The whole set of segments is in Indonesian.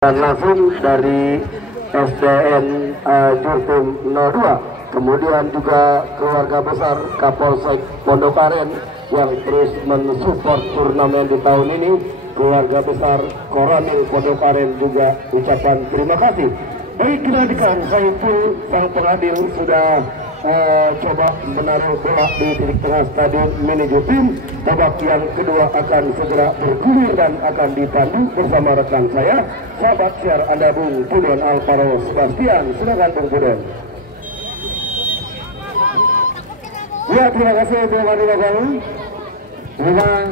Dan langsung dari SDN Jurtim 02, kemudian juga keluarga besar Kapolsek Pondok Aren yang terus mensupport turnamen di tahun ini, keluarga besar Koramil Pondok Aren juga ucapan terima kasih. Baik, kita Saiful sang pengadil sudah coba menaruh bola di titik tengah stadion menuju tim. Babak yang kedua akan segera bergulir dan akan dipandu bersama rekan saya, sahabat siar Anda Bung Puden Alvaro Sebastian. Silakan Bung Puden. Ya, terima kasih teman-teman. Memang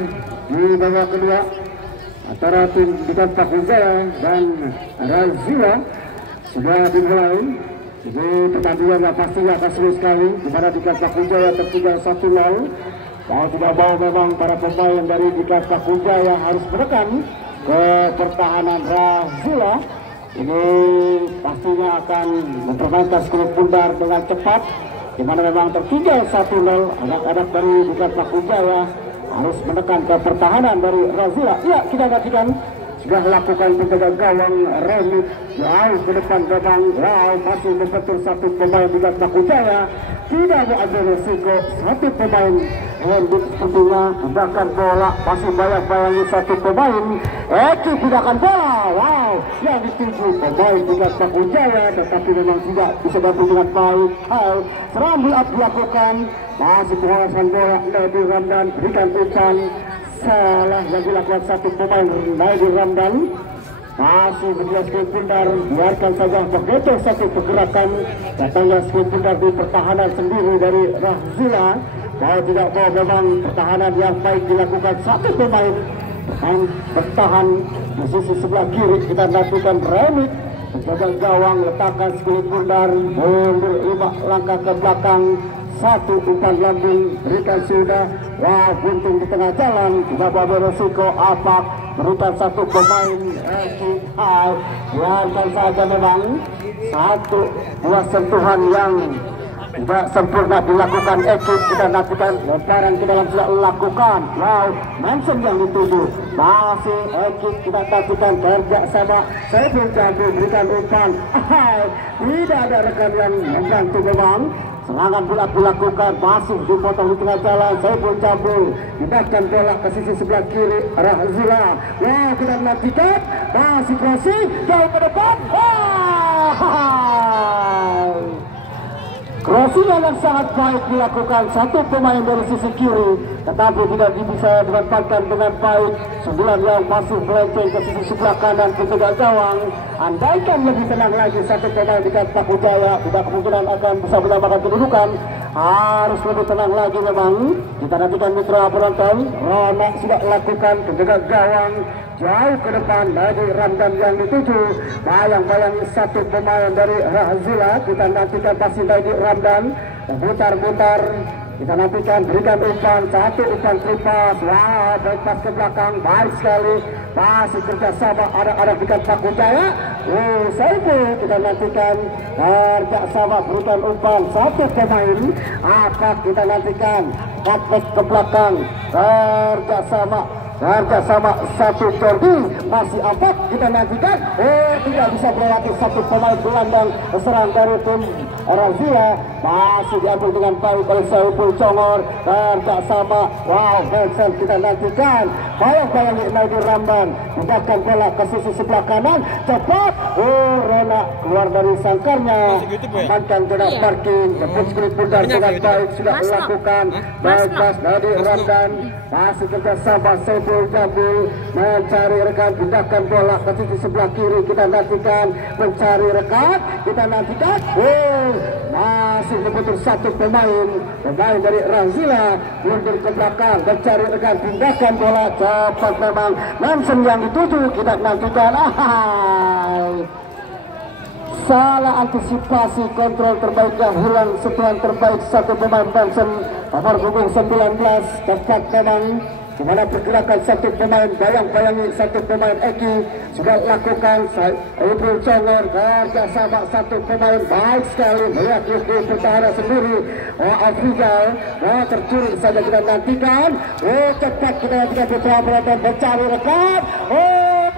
di babak kedua antara tim Dikas Pakujaya dan Razila sudah dimulai. Jadi pertandingan yang pastinya akan seru sekali, di mana Dikas Pakujaya tertinggal 1-0. Mau tidak mau memang para pemain dari Dikas Pakujaya harus menekan ke pertahanan Razila. Ini pastinya akan mempermainkan skor Bundar dengan cepat, di mana memang tertinggal 1-0. Anak-anak dari Dikas Pakujaya harus menekan ke pertahanan dari Razila. Ya, kita nantikan sudah lakukan penjaga gawang remit jauh ke depan memang. Wow, masih membentur satu pemain Dikas Pakujaya, tidak mau ambil resiko satu pemain Hendrik sepertinya pindahkan bola, masih bayang-bayangi satu pemain Eki pindahkan bola. Wow, yang dituju pemain Dikas Pakujaya, tetapi memang tidak bisa dapat dengan baik. Serangan build up dilakukan, masih pengawasan bola Nadir Ramdan, berikan umpan salah yang dilakukan satu pemain Nadir Ramdan. Masih bergerak skrin Bundar, biarkan saja bergeser satu pergerakan, datangnya skrin Bundar di pertahanan sendiri dari Razila. Mau tidak mau memang pertahanan yang baik dilakukan satu pemain dan bertahan di sisi sebelah kiri. Kita lakukan remit, menjaga gawang, letakkan skrin Bundar, mundur 5 langkah ke belakang, satu umpan lambung, berikan sudah. Wah, buntung di tengah jalan, tidak beresiko apa, berikan satu pemain Eki. Biarkan saja memang satu buah sentuhan yang tidak sempurna dilakukan Eki. Kita nantikan lemparan ke dalam sudah lakukan. Wow, Manson yang dituju, masih Eki. Kita nantikan kerja sama Saiful Jambu, berikan umpan. Tidak ada rekan yang membantu memang. Serangan bola dilakukan, masih dipotong di tengah jalan. Saiful Jambu pindahkan bola ke sisi sebelah kiri Razila. Wow, kita nantikan masih crossing jauh ke depan. Crossing yang sangat baik dilakukan satu pemain dari sisi kiri, tetapi tidak bisa dimanfaatkan dengan baik. Sundulan yang masih melenceng ke sisi sebelah kanan penjaga gawang. Andaikan lebih tenang lagi satu pemain Dikas Pakujaya, tidak kemungkinan akan bisa menambahkan kedudukan. Harus lebih tenang lagi memang. Kita nantikan mitra penonton. Ronak sudah lakukan penjaga gawang jauh ke depan dari Ramdan yang dituju. Bayang-bayangi satu pemain dari Razila. Kita nantikan pasti dari Ramdan memutar-mutar. Kita nantikan berikan umpan, satu umpan tripas. Wah, baik pas ke belakang, baik sekali. Masih kerjasama anak-anak Dikas Pakujaya. Saiful, kita nantikan kerjasama berikan umpan satu pemain. Apa kita nantikan cutback ke belakang, kerjasama satu Jordi, masih apa kita nantikan. Tidak bisa melewati satu pemain gelandang serang dari tim Razila. Masih diambil dengan baik oleh Saiful Congor, kerjasama. Wow, Benson kita nantikan. Bayang-bayangi Nadir Ramdan, pindahkan bola ke sisi sebelah kanan, cepat. Rona keluar dari sangkarnya, amankan bola parking, jemput skrin Bundar dengan baik sudah melakukan. Baik Nadir Ramdan, masih kerjasama Saiful Jambu mencari rekan, pindahkan bola ke sisi sebelah kiri. Kita nantikan mencari rekan, kita nantikan. Masih membentur satu pemain dari Razila, mundur ke belakang, mencari rekan, pindahkan bola cepat memang. Manson yang dituju, kita nantikan. Salah antisipasi, kontrol terbaiknya hilang, sentuhan terbaik satu pemain Manson nomor punggung 19. Tepat memang di mana pergerakan satu pemain, bayang-bayangi satu pemain Eki sudah lakukan. Saiful Congor kerjasama satu pemain, baik sekali melihat pertahanan sendiri. Afrizal tercuri saja, kita nantikan. Cepat kita nantikan putra penonton mencari rekan.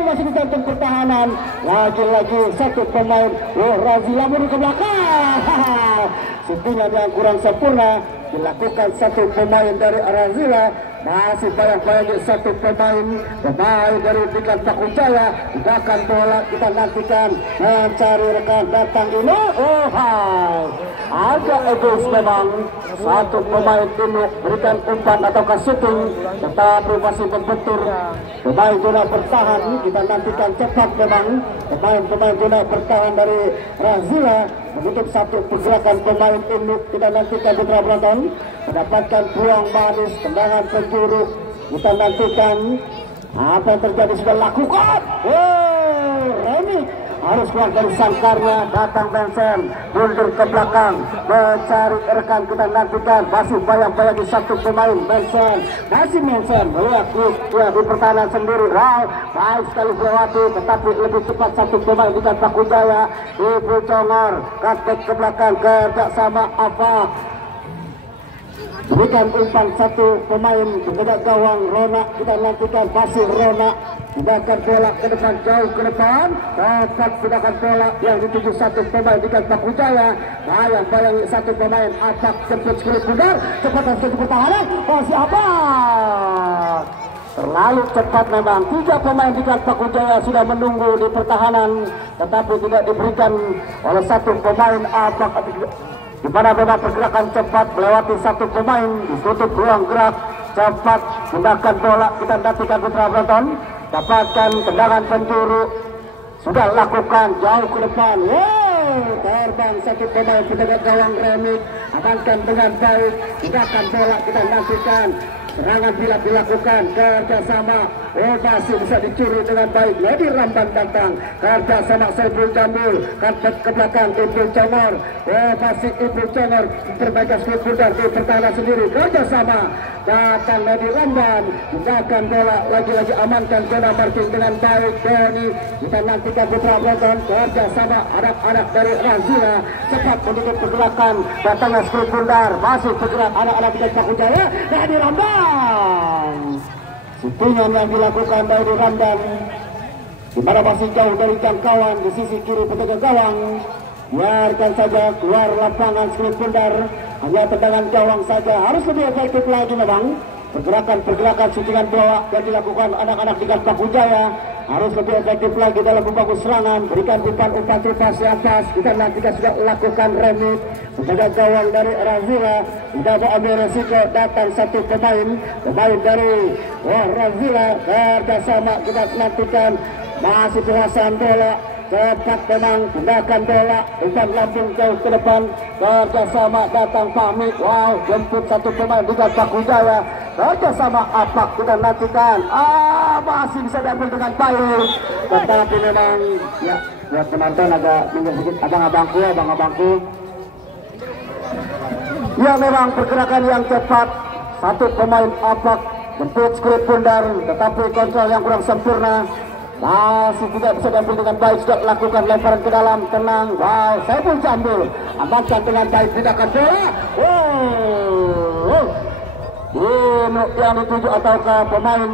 masih di jantung pertahanan. Lagi-lagi satu pemain Razila mundur ke belakang. Settingan yang kurang sempurna dilakukan satu pemain dari Razila. Masih bayang-bayang satu pemain dari Diklat Bakujaya. Gunakan bola, kita nantikan mencari rekan datang ini. Oh hai, agak egois memang. Satu pemain ini berikan umpan ataukah shooting, tetapi masih membentur pemain zona bertahan. Kita nantikan cepat memang pemain zona bertahan dari Razila menutup satu pergerakan pemain ini. Kita nantikan beberapa penonton mendapatkan peluang manis, tendangan penjuru. Kita nantikan apa yang terjadi sudah lakukan. Remy harus keluar dari sangkarnya, datang Benson mundur ke belakang mencari rekan. Kita nantikan masih bayang-bayang di satu pemain Benson, masih Benson melihat dia di pertahanan sendiri. Wow, baik sekali melewati, tetapi lebih cepat satu pemain di Bakujaya. Ibu Congor katek ke belakang kerja sama apa berikan umpan satu pemain menghadap gawang Rona. Kita nantikan masih Rona tindakan bola ke depan, jauh ke depan, dapat tindakan bola yang dituju satu pemain di Bakujaya. Bayang-bayang satu pemain atak jemput skrip bundar, cepat dan satu pertahanan. Masih apa? Terlalu cepat memang. Tiga pemain di Bakujaya sudah menunggu di pertahanan, tetapi tidak diberikan oleh satu pemain atak. Di mana memang pergerakan cepat melewati satu pemain, ditutup ruang gerak cepat, tindakan bola. Kita nantikan putra penonton, dapatkan tendangan penjuru, sudah lakukan jauh ke depan. Terbang satu pemain penjaga gawang Remy, amankan dengan baik, tindakan bola. Kita nantikan serangan bila dilakukan kerjasama. Masih bisa dicuri dengan baik. Lady Ramdan datang kerjasama Saiful Jamil, karpet ke belakang Ibu Congor. Masih Ibu Congor terbaik skrip bundar di pertahanan sendiri. Kerjasama datang Lady Ramdan, gunakan bola, lagi-lagi amankan zona marking dengan baik. Doni, kita nantikan putra penonton kerjasama anak-anak dari Razila cepat menutup pergerakan. Datangnya skrip bundar, masih bergerak anak-anak dari Bakujaya. Lady Ramdan, settingan yang dilakukan dari Ramdan, di mana masih jauh dari jangkauan di sisi kiri penjaga gawang. Biarkan saja keluar lapangan skrip bundar, hanya tendangan gawang saja. Harus lebih efektif lagi memang pergerakan settingan bola yang dilakukan anak-anak di Bakujaya. Harus lebih efektif lagi dalam membangun serangan, berikan umpan-umpan terpas di atas. Kita nantikan sudah lakukan remit penjaga gawang dari Razila. Tidak mau ambil resiko, datang satu pemain dari Razila kerjasama. Kita nantikan masih penguasaan bola cepat memang, gunakan bola, umpan lambung jauh ke depan, kerjasama datang Fahmi. Wow, jemput satu pemain di Bakujaya. Kerjasama apa kita nantikan, masih bisa diambil dengan baik, tetapi memang ya buat penonton agak minggir sedikit. Abang-abangku ya, memang pergerakan yang cepat satu pemain apak jemput skrip bundar, tetapi kontrol yang kurang sempurna. Masih tidak bisa diambil dengan baik, sudah lakukan lemparan ke dalam, tenang. Wow, saya pun Jambil amankan dengan baik, tindakan bola. Ini yang dituju ataukah pemain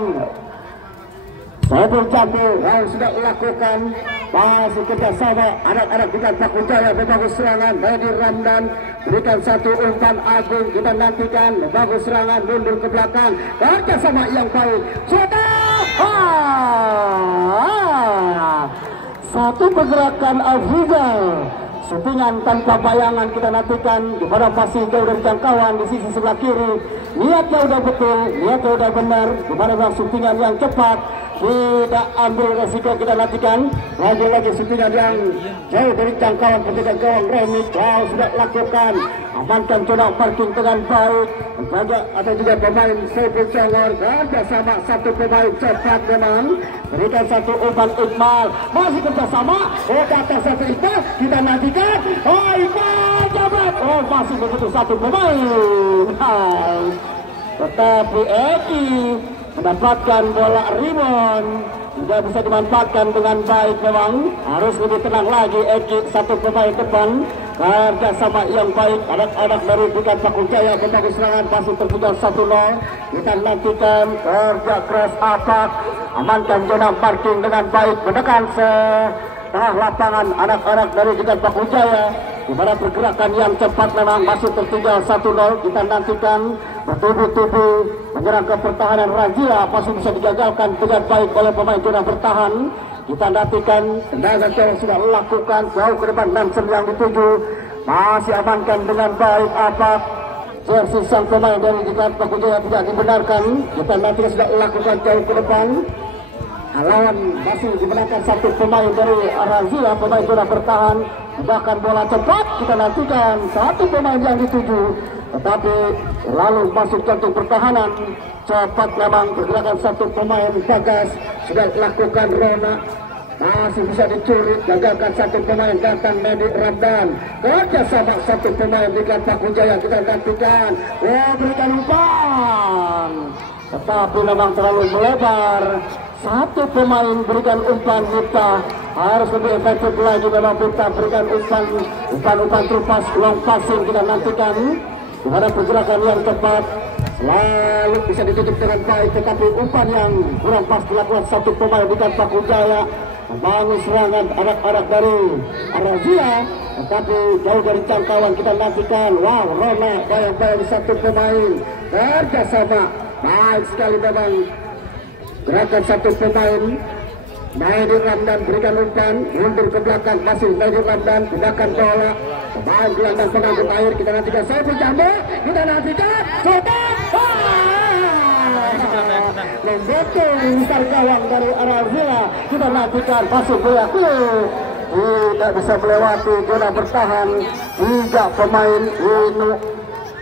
Saiful Jambil. Wow, sudah lakukan masih kerjasama anak-anak di Bakujaya. Bagus serangan Lady Ramdan, berikan satu umpan agung. Kita nantikan bagus serangan, mundur ke belakang, kerjasama yang baik. Satu pergerakan Afrizal, settingan tanpa bayangan. Kita nantikan di mana masih jauh dari jangkauan di sisi sebelah kiri. Niatnya udah betul, niatnya udah benar. Di mana settingan yang cepat, tidak ambil resiko. Kita nantikan lagi-lagi settingan yang jauh dari jangkauan penjaga gawang Remy. Wow, sudah lakukan, amankan zona parking dengan baik. Menjaga atau juga pemain Saiful Congor kerjasama satu pemain cepat memang, berikan satu umpan Iqbal, masih kerjasama. Datang satu Iqbal, kita nantikan. Iqbal jabat, masih begitu satu pemain. Tetapi Eki mendapatkan bola rebound, tidak bisa dimanfaatkan dengan baik memang. Harus lebih tenang lagi Eki, satu pemain depan kerjasama yang baik anak-anak dari Bukan Pakujaya berbagai serangan masih tertinggal 1-0. Kita nantikan kerja keras Apak amankan zona parking dengan baik, menekan setengah lapangan anak-anak dari Bukan Pakujaya. Di mana pergerakan yang cepat memang masih tertinggal 1-0. Kita nantikan bertubi-tubi menyerang ke pertahanan Razia masih bisa digagalkan dengan baik oleh pemain zona bertahan. Kita nantikan tendangan yang sudah lakukan jauh ke depan dan yang dituju masih amankan dengan baik apa jersey sang pemain dari Bukan Pakujaya tidak dibenarkan. Kita nantikan sudah lakukan jauh ke depan. Lawan masih dimenangkan satu pemain dari Razia, pemain zona bertahan. Bahkan bola cepat kita nantikan satu pemain yang dituju, tetapi lalu masuk jantung pertahanan. Cepat memang pergerakan satu pemain Bagas sudah lakukan Rona masih bisa dicuri, gagalkan satu pemain datang Medi Ramdan. Kerjasama satu pemain di Bukan Pakujaya kita nantikan. Berikan umpan, tetapi memang terlalu melebar. Satu pemain berikan umpan, kita harus lebih efektif lagi memang kita berikan umpan terupas long passing kita nantikan. Di mana pergerakan yang cepat selalu bisa ditutup dengan baik, tetapi umpan yang kurang pas dilakukan satu pemain Bukan Pakujaya membangun serangan anak-anak dari Razia, tetapi jauh dari jangkauan kita nantikan. Wow, Rona bayang-bayang satu pemain kerjasama baik sekali memang. Gerakan satu pemain Medi Ramdan berikan umpan mundur ke belakang, masih Medi Ramdan gunakan bola pemain gelandang pengangkut air. Kita nantikan Saiful Jambu, kita nantikan Sultan membetul besar gawang dari Razia. Kita nantikan masuk bola tidak bisa melewati zona bertahan. Tiga pemain ini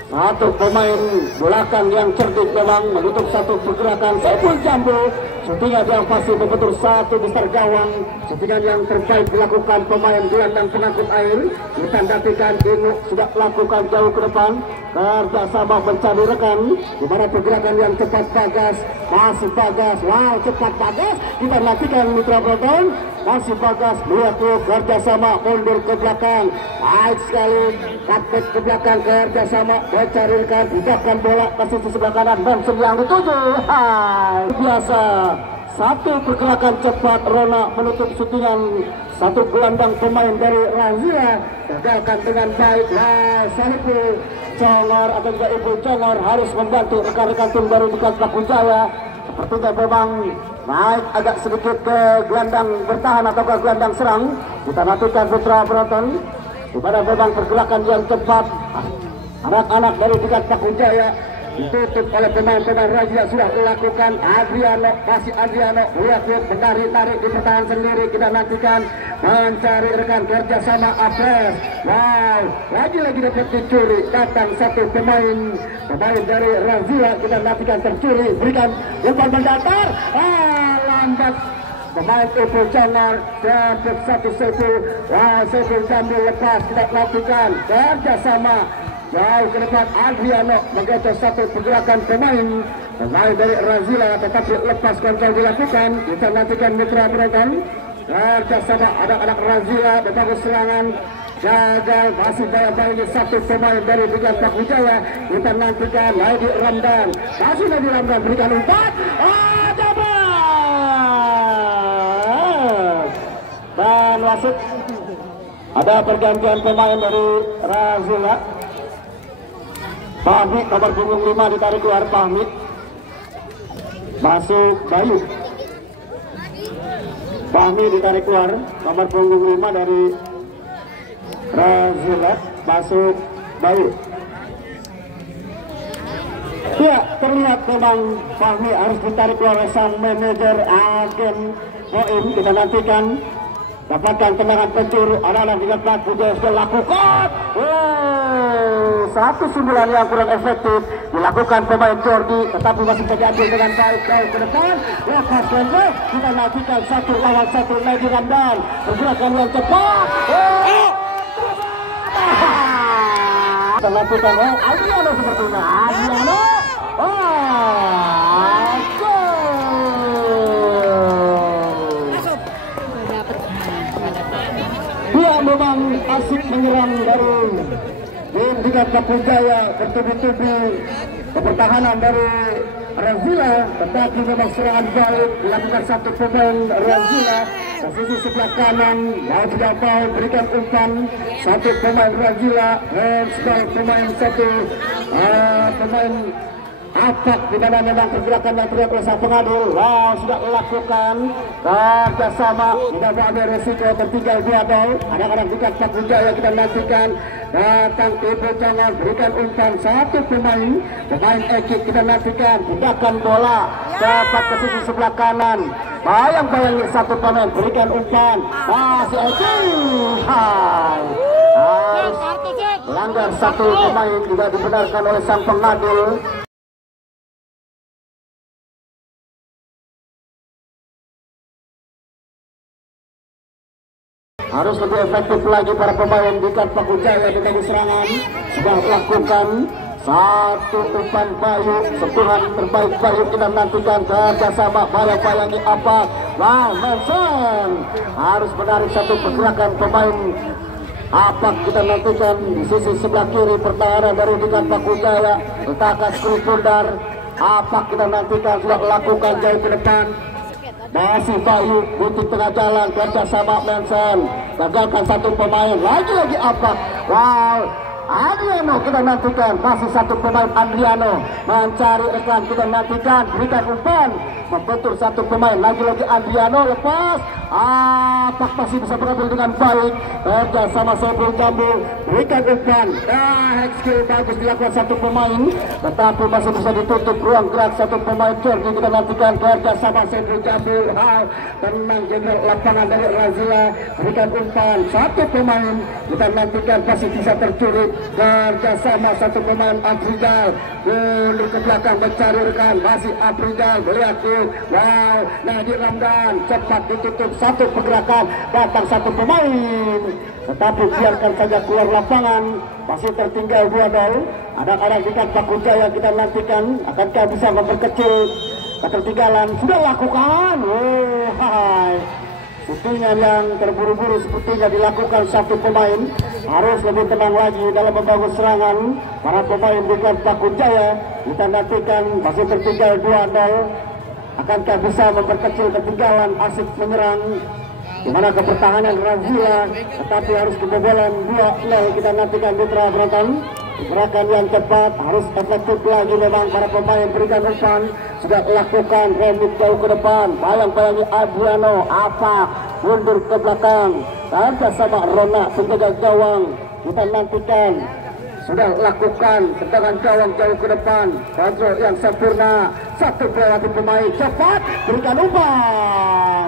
satu pemain belakang yang cerdik memang menutup satu pergerakan Saiful Jambu. Shootingan yang pasti betul satu besar gawang. Shootingan yang terbaik dilakukan pemain gelandang pengangkut air. Kita nantikan Inuk sudah lakukan jauh ke depan. Kerjasama mencari rekan. Di mana pergerakan yang cepat Bagas, masih Bagas. Wow, cepat Bagas. Kita nantikan Mitra Broton. Masih Bagas melihat kerjasama mundur ke belakang. Baik sekali, kapten ke belakang kerjasama mencari rekan. Tidakkan bola kasih di sebelah kanan dan yang dituju. Hai, biasa. Satu pergerakan cepat Rona menutup syutingan satu gelandang pemain dari Razia, gagalkan dengan baik. Wah, Saiful Congor atau juga Ibu Congor harus membantu rekan-rekan tim baru Bukan Pakujaya. Sepertinya memang naik agak sedikit ke gelandang bertahan atau ke gelandang serang. Kita nantikan Putra Broton di mana memang pergerakan yang cepat anak-anak dari Bukan Pakujaya ditutup oleh pemain-pemain Razia sudah melakukan. Adriano, masih Adriano menarik di pertahanan sendiri. Kita nantikan mencari rekan kerjasama Apres. Wow, lagi-lagi dapat dicuri. Datang satu pemain dari Razia. Kita nantikan tercuri, berikan umpan mendatar. Lambat pemain Ibu Congor dapat satu Saiful. Wow, Saiful Jambu lepas. Kita lakukan kerjasama jauh ke depan. Adriano menggeser satu pergerakan pemain dari Razia, tetapi lepas kontrol dilakukan. Kita nantikan Mitra Broton kerjasama anak-anak Razia berbagai serangan gagal, masih bayang-bayang satu pemain dari Bukan Pakujaya. Kita nantikan Medi Ramdan, masih Medi Ramdan berikan umpan. Dan wasit ada pergantian pemain dari Razia. Fahmi nomor punggung 5 ditarik keluar. Fahmi masuk Bayu. Fahmi ditarik keluar nomor punggung 5 dari Razia, masuk Bayu. Ya, terlihat memang Fahmi harus ditarik keluar sang manajer agen Moim. Kita nantikan dapatkan tendangan pencuru anak-anak Bukan Pakujaya sudah lakukan. Satu sundulan yang kurang efektif dilakukan pemain Jordi, tetapi masih terjadi dengan baik jauh ke depan. Lepas lagi kita nantikan satu lawan satu Medi Ramdan. Pergerakan yang cepat. Kita lakukan Adriano sepertinya. Adriano. Dia memang asik menyerang dari tim Dikat Bakujaya, bertubi-tubi pertahanan dari Razila, tetapi memang serangan balik dilakukan satu pemain Razila. Posisi sebelah kanan, mau tidak mau berikan umpan satu pemain Razila dan sebagai pemain pemain Apak, di mana memang pergerakan yang terlihat oleh sang pengadil. Wow, sudah lakukan kerjasama, tidak ada resiko, tertinggal 2-0. Anak-anak Dikat Bakujaya kita nantikan datang ke jangan berikan umpan satu pemain Ekik kita nantikan, pindahkan bola dapat ke sisi sebelah kanan. Bayang-bayangi satu pemain berikan umpan masih Ekik. Harus langgar satu pemain, juga dibenarkan oleh sang pengadil. Harus lebih efektif lagi para pemain Dikat Bakujaya di tengah serangan. Sudah lakukan satu umpan Bayu, sentuhan terbaik Bayu kita nantikan kerjasama bayang-bayangi apa. Wow, Manson harus menarik satu pergerakan pemain apa kita nantikan di sisi sebelah kiri pertahanan dari Dikat Bakujaya. Letakkan skru pundar apa kita nantikan, sudah lakukan jauh ke depan. Masih Bayu untuk tengah jalan kerjasama Manson, gagalkan satu pemain lagi apa. Wow, Adriano kita nantikan, masih satu pemain Adriano mencari rekan kita nantikan, berikan umpan membentur satu pemain lagi Adriano, lepas Apak masih bisa berambil dengan baik kerja sama Saiful Jambu, berikan umpan skill bagus dilakukan satu pemain, tetapi masih bisa ditutup ruang gerak satu pemain Jordi kita nantikan kerja sama Saiful Jambu. Tenang jenderal lapangan dari Razila, berikan umpan satu pemain kita nantikan masih bisa tercuri kerja sama satu pemain Afrizal, mundur ke belakang mencari rekan, masih Afrizal melihat. Wow, Nadir Ramdan cepat ditutup satu pergerakan, datang satu pemain, tetapi biarkan saja keluar lapangan, masih tertinggal 2-0. Anak-anak Dikat Bakujaya kita nantikan akankah bisa memperkecil ketertinggalan. Sudah lakukan, syutingan yang terburu-buru sepertinya dilakukan satu pemain. Harus lebih tenang lagi dalam membangun serangan para pemain Dikat Bakujaya kita nantikan, masih tertinggal 2-0. Akankah bisa memperkecil ketinggalan, asik menyerang di mana kepertahanan Razila, tetapi harus kebobolan 2-0 kita nantikan Mitra Berantam. Gerakan yang cepat, harus efektif lagi memang para pemain berikan umpan, sudah lakukan remit jauh ke depan, bayang-bayangi Adriano apa mundur ke belakang tanpa sama Rona penjaga gawang kita nantikan, sudah lakukan tendangan gawang jauh ke depan, Fajro yang sempurna, satu pelewati pemain cepat berikan umpan,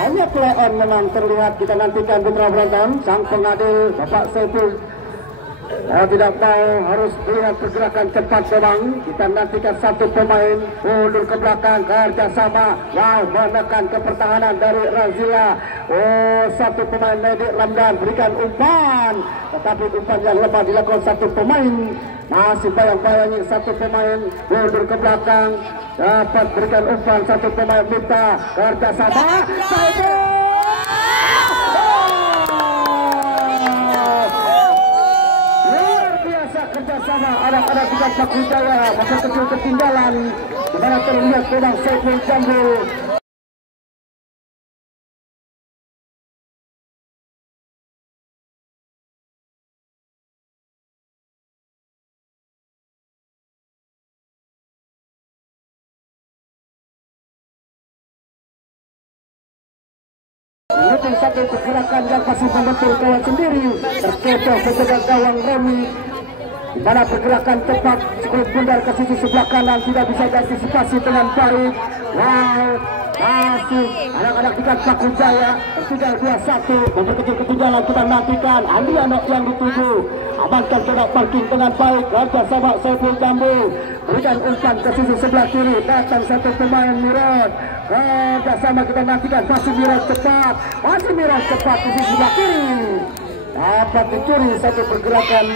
hanya play-on memang terlihat kita nantikan Putra Berantam. Sang pengadil Bapak Saiful tidak tahu, harus melihat pergerakan cepat memang kita nantikan satu pemain mundur ke belakang kerjasama. Wow, menekan ke pertahanan dari Razila. Satu pemain Nadir Ramdan berikan umpan, tetapi umpan yang lemah dilakukan satu pemain, masih bayang-bayangi satu pemain mundur ke belakang, dapat berikan umpan satu pemain Mita kerjasama. Kerjasama anak-anak Dikat Bakujaya, masa kecil ketinggalan di mana terlihat memang Saiful Jambu. Menutup satu pergerakan yang masih membentur gawang sendiri, terkecoh penjaga gawang Romi. Di mana pergerakan cepat skru pundar ke sisi sebelah kanan tidak bisa diantisipasi dengan baik. Wow, masih anak-anak Dikat Bakujaya tertinggal 2-1, memperkecil ketinggalan kita nantikan. Andriano yang dituju, amankan jarak parking dengan baik kerjasama Saiful Jambu, berikan umpan ke sisi sebelah kiri, datang satu pemain Mirot kerjasama kita nantikan, masih Mirot cepat, di sisi sebelah kiri, dapat dicuri satu pergerakan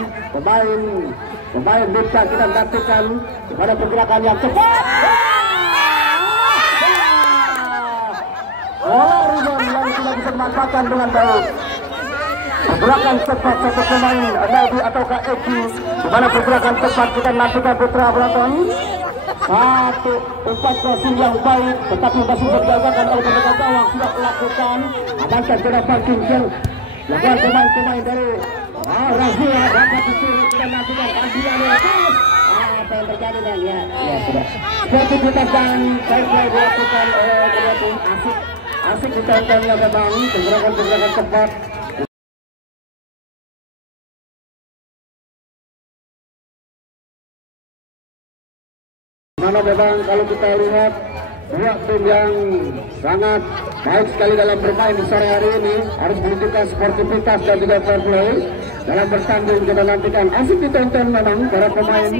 pemain Mita kita nantikan pada pergerakan yang cepat. Ribon yang tidak bisa dimanfaatkan dengan baik. pergerakan cepat satu pemain Nabi ataukah Eki, di mana pergerakan cepat kita nantikan putra penonton. Satu umpan crossing yang baik, tetapi masih bergagakan oleh penjaga gawang sudah melakukan. Amankan sudah parking kill. Lakukan pemain-pemain dari Razia dapat disuruh kita nantikan Adriano. Apa yang terjadi dan ya sudah. Seperti kita dan saya dilakukan oleh tim asik ditontonnya memang pergerakan cepat. Mana memang kalau kita lihat dua tim yang sangat baik sekali dalam bermain di sore hari ini, harus menunjukkan sportivitas dan juga fair play dalam bertanding. Kita nantikan asik ditonton memang para pemain,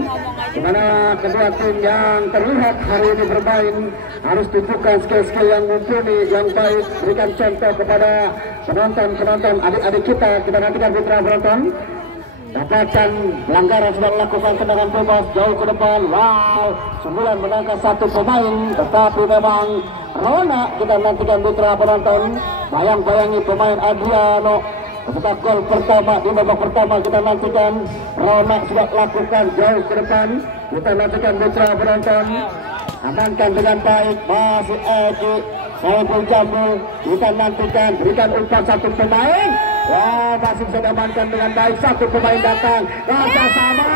di mana kedua tim yang terlihat hari ini bermain harus tunjukkan skill-skill yang mumpuni, yang baik, berikan contoh kepada penonton adik-adik kita nantikan putra penonton. Dapatkan pelanggaran sudah melakukan tendangan bebas jauh ke depan. Wow, 9 menangkap satu pemain, tetapi memang Rona kita nantikan putra penonton. Bayang-bayangi pemain Adriano ketika gol pertama di babak pertama kita nantikan Rona sudah lakukan jauh ke depan. Kita nantikan putra penonton. Amankan dengan baik, masih Eki Saiful Jamil. Kita nantikan berikan umpan satu pemain. Wah, masih bisa diamankan dengan baik. Satu pemain datang, rasa sama.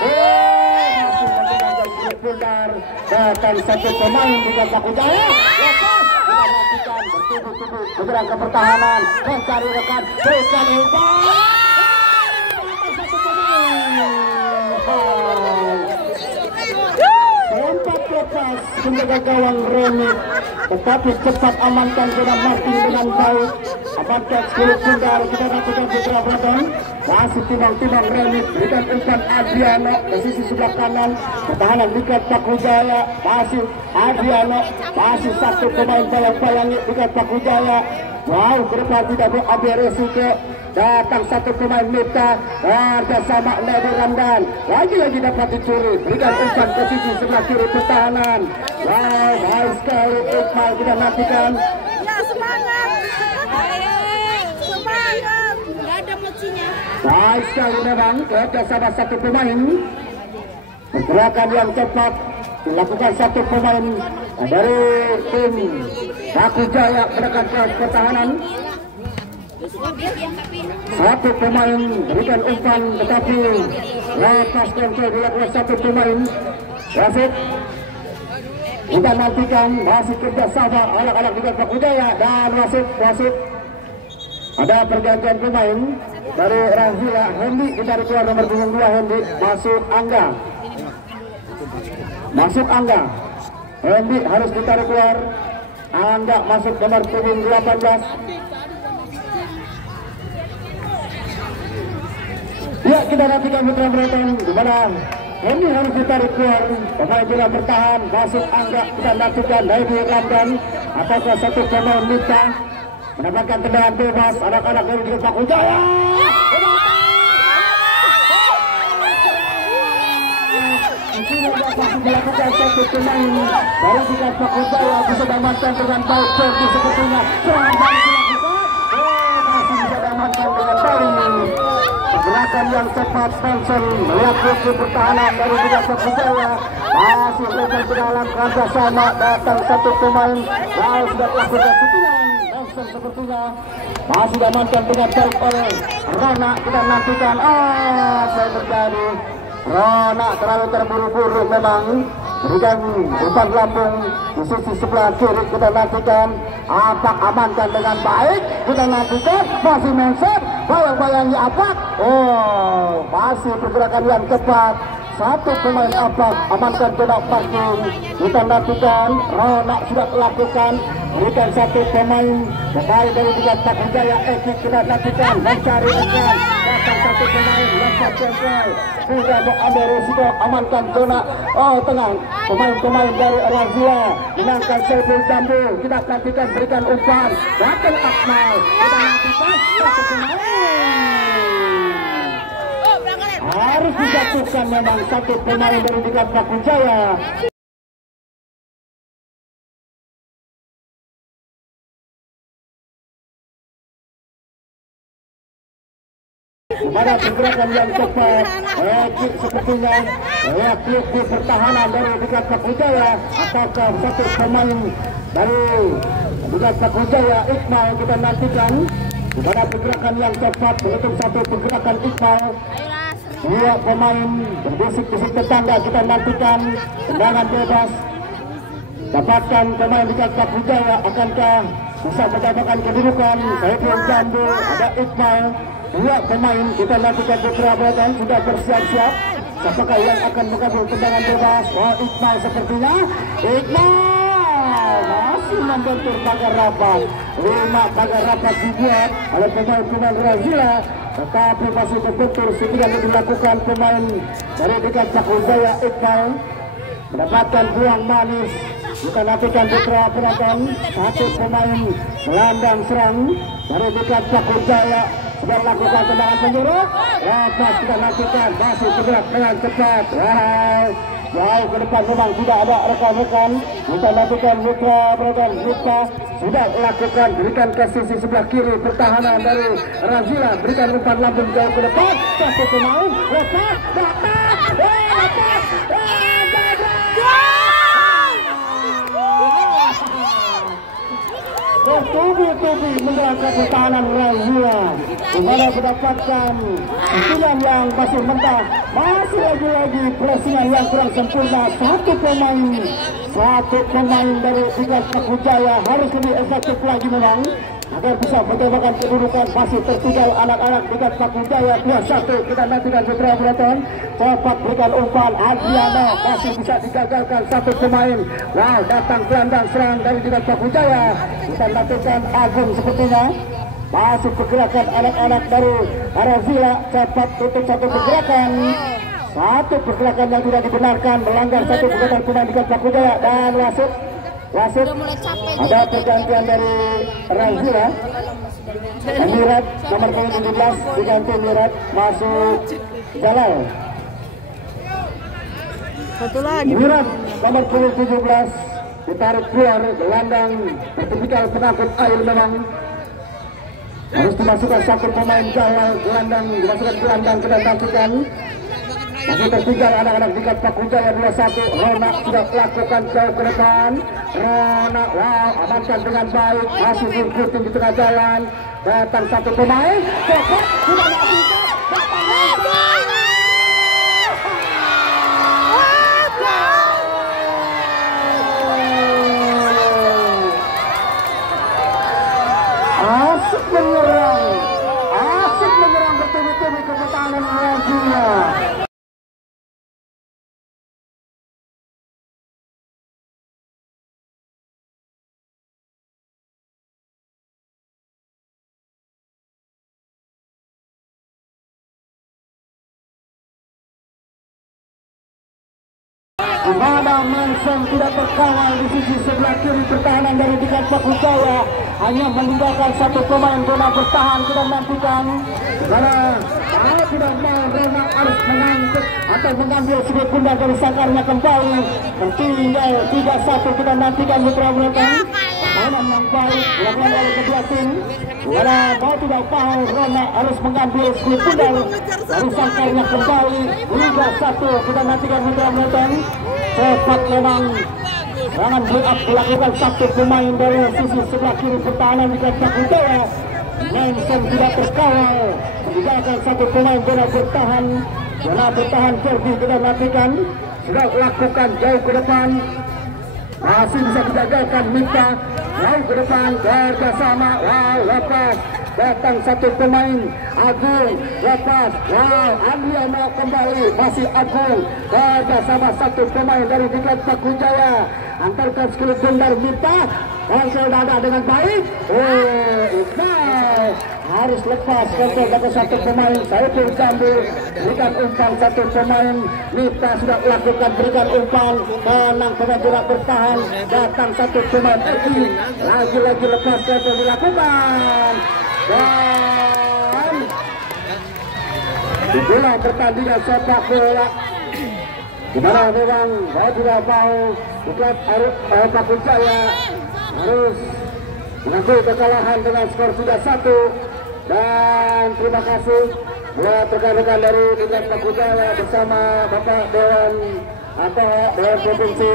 Masih menggunakan pundar. Datang satu pemain di Paku Jaya. Lepas, kita nantikan bertubuh-tubuh bergerak ke pertahanan, mencari rekan, berikan umpan. Satu pemain. Sempat lepas menjaga gawang Remit, tetapi cepat amankan sudah Martin dengan baik. Amankan skill pundar kita lakukan putra penonton. Masih timang Remit, berikan umpan Adriano ke sisi sebelah kanan. Pertahanan dekat Paku Jaya, masih Adriano, masih satu pemain bayang-bayangi dekat Paku Jaya. Wow, ke depan tidak berambil resiko. Datang satu pemain Mita bersama Nabi Ramdan. Lagi-lagi dapat dicuri. Berikan umpan ke sisi sebelah kiri pertahanan. Wow, baik sekali Iqbal kita nantikan. Ya, semangat. Semangat. Gak ada mochinya. Baik sekali memang kerjasama satu pemain. Pergerakan yang cepat dilakukan satu pemain dari tim Paku Jaya mendekat ke pertahanan. Satu pemain berikan umpan tetapi lepas kontrol dilakukan satu pemain. Wasit kita nantikan masih kerjasama anak-anak dengan Paku Jaya dan wasit ada pergantian pemain dari Razia. Hendi ditarik keluar nomor 2 Hendi, masuk Angga. Hendi harus ditarik keluar. Angga masuk nomor 18. Ya, kita nantikan putra penonton di mana Hendi harus ditarik keluar. Pemain juga bertahan, masuk Angga. Kita nantikan Nabi Ramdan ataukah satu pemain Mita mendapatkan tendangan bebas. Anak-anak dari juga Paku Jaya. Masih melakukan satu pemain dari juga Paku Jaya bisa diamankan dengan baik. Jordi sepertinya serangan balik dilakukan. Masih bisa diamankan dengan baik. Gerakan yang cepat Spencer melihat fungsi pertahanan dari juga Paku Jaya. Masih lebar ke dalam kerjasama, datang satu pemain. Lalu sudah lakukan shootingan. Benson sepertinya masih diamankan dengan baik oleh Rona. Kita nantikan. Saya terjadi. Rona terlalu terburu-buru memang. Berikan umpan lambung di sisi sebelah kiri. Kita nantikan. Apak amankan dengan baik. Kita nantikan. Masih Benson. Bayang-bayangi Apak. Masih pergerakan yang cepat. Satu pemain Apak amankan tidak parking. Kita nantikan. Rona sudah lakukan. Berikan satu pemain kembali dari juga Paku Jaya. Eki kita nantikan mencari rekan. Datang satu pemain lepas tempel. Sudah mengambil risiko amankan zona tengah. Pemain-pemain dari Razia menangkan Saiful Jambu. Kita nantikan berikan umpan. Datang Akmal. Kita nantikan satu pemain. Harus dijatuhkan memang satu pemain dari juga Paku Jaya. kepada pergerakan yang cepat. Kick sepertinya kick di pertahanan dari Dikat Pakujaya, ataukah satu pemain dari Dikat Pakujaya Iqbal kita nantikan kepada pergerakan yang cepat menutup satu pergerakan Iqbal. Dua pemain berbisik-bisik tetangga kita nantikan tendangan bebas. Dapatkan pemain Dikat Pakujaya, akankah bisa mendapatkan kedudukan? Saiful Jambu, ada Iqbal. Dua pemain kita nantikan putra belakang sudah bersiap-siap. Siapakah yang akan mengambil tendangan bebas? Wah, Iqbal sepertinya. Iqbal masih membentur pagar rapat. 5 pagar rapat dibuat oleh pemain-pemain Razila, tetapi masih terbentur sehingga dilakukan pemain dari Dikat Pakujaya. Iqbal mendapatkan buang manis. Kita nantikan putra penonton, satu pemain gelandang serang dari Dikat Pakujaya sudah melakukan tendangan penjuru. Lepas kita nantikan masih bergerak dengan cepat. Jauh ke depan memang tidak ada rekan-rekan. Kita nantikan putra penonton lupa sudah melakukan, berikan ke sisi sebelah kiri pertahanan dari Razila, berikan umpan lambung jauh ke depan. Satu pemain lepas Tubi menggerakkan pertahanan Razila, dimana mendapatkan pilihan yang masih mentah. Masih lagi-lagi pressingan yang kurang sempurna. Satu pemain dari Dikat Pakujaya harus lebih efektif lagi memang agar bisa mendapatkan kedudukan. Masih tertinggal anak-anak Dikat Pakujaya 2-1. Kita nantikan putra penonton cepat berikan umpan. Adriano masih bisa digagalkan satu pemain. Wow, datang gelandang serang dari Dikat Pakujaya. Kita nantikan Agung sepertinya. Masih pergerakan anak-anak dari Razila, cepat tutup satu pergerakan. Satu pergerakan yang tidak dibenarkan, melanggar satu pergerakan pemain Dikat Pakujaya. Dan wasit ada pergantian dari Razila. Mirat nomor 17 diganti Mirat, masuk Jalal. Satu lagi. Mirat nomor 17 ditarik keluar, gelandang bertipikal penakut air memang. Harus dimasukkan satu pemain Jalal, gelandang dimasukkan gelandang, kita nantikan. Masih tertinggal anak-anak Dikat Pakujaya 2-1. Rona sudah melakukan jauh ke depan. Rona, wow, amankan dengan baik. Masih mengikuti di tengah jalan. Datang satu pemain. Cepat, sudah melakukan. Asik menyerang bertubi-tubi ke pertahanan Razila. Dimana Manson tidak terkawal di sisi sebelah kiri pertahanan dari Dikat Pakujaya, hanya meninggalkan satu pemain Rona bertahan. Kita nantikan karena kalau tidak mau Rona harus mengangkut atau mengambil sudut pundak dari sangkarnya kembali. Tertinggal 3-1. Kita nantikan putra belakang permainan yang baik dilakukan oleh kedua tim. Karena mau tidak tahu Rona harus mengambil sudut pundak dari sangkarnya kembali. 3-1. Kita nantikan putra belakang. Cepat memang serangan build up dilakukan satu pemain dari sisi sebelah kiri pertahanan Dikat Pakujaya. Manson tidak terkawal, meninggalkan satu pemain bola bertahan. Bola bertahan Ferdi kita nantikan sudah melakukan jauh ke depan. Masih bisa digagalkan Mita. Jauh ke depan kerjasama. Wow, lepas. Datang satu pemain Agung, lepas. Wow, Andriano kembali. Masih Agung. Kerjasama satu pemain dari Dikat Pakujaya. Antarkan skill benar Mita. Kontrol dada dengan baik. Iqbal harus lepas kontrol dada satu pemain. Saiful Jambu berikan umpan satu pemain. Mita sudah melakukan berikan umpan. Tenang pemain juga bertahan. Datang satu pemain lagi-lagi lepas kontrol dilakukan. Dan di bola pertandingan sepak bola dimana memang saya tidak mau Dikat Pakujaya harus mengakui kekalahan dengan skor 3-1. Dan terima kasih buat rekan-rekan dari Dinas Pakujaya bersama Bapak Dewan Provinsi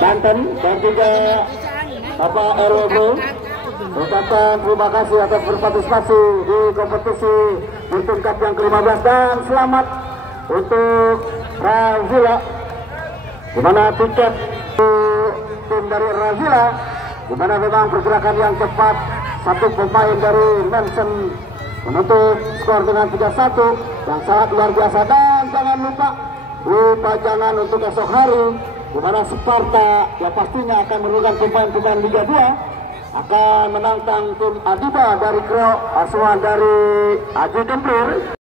Banten dan juga Bapak RW ucapkan terima kasih atas berpartisipasi di kompetisi Virtum Cup yang ke-15 dan selamat untuk Razila, di mana tiket tim dari Razila, di mana memang pergerakan yang cepat, satu pemain dari Manson menutup skor dengan 3-1 yang sangat luar biasa. Dan jangan lupa di pajangan untuk esok hari, di mana Sparta yang pastinya akan menurunkan pemain-pemain Liga 2 akan menantang tim Adiba dari Kreo Asuhan dari Aji Gempur.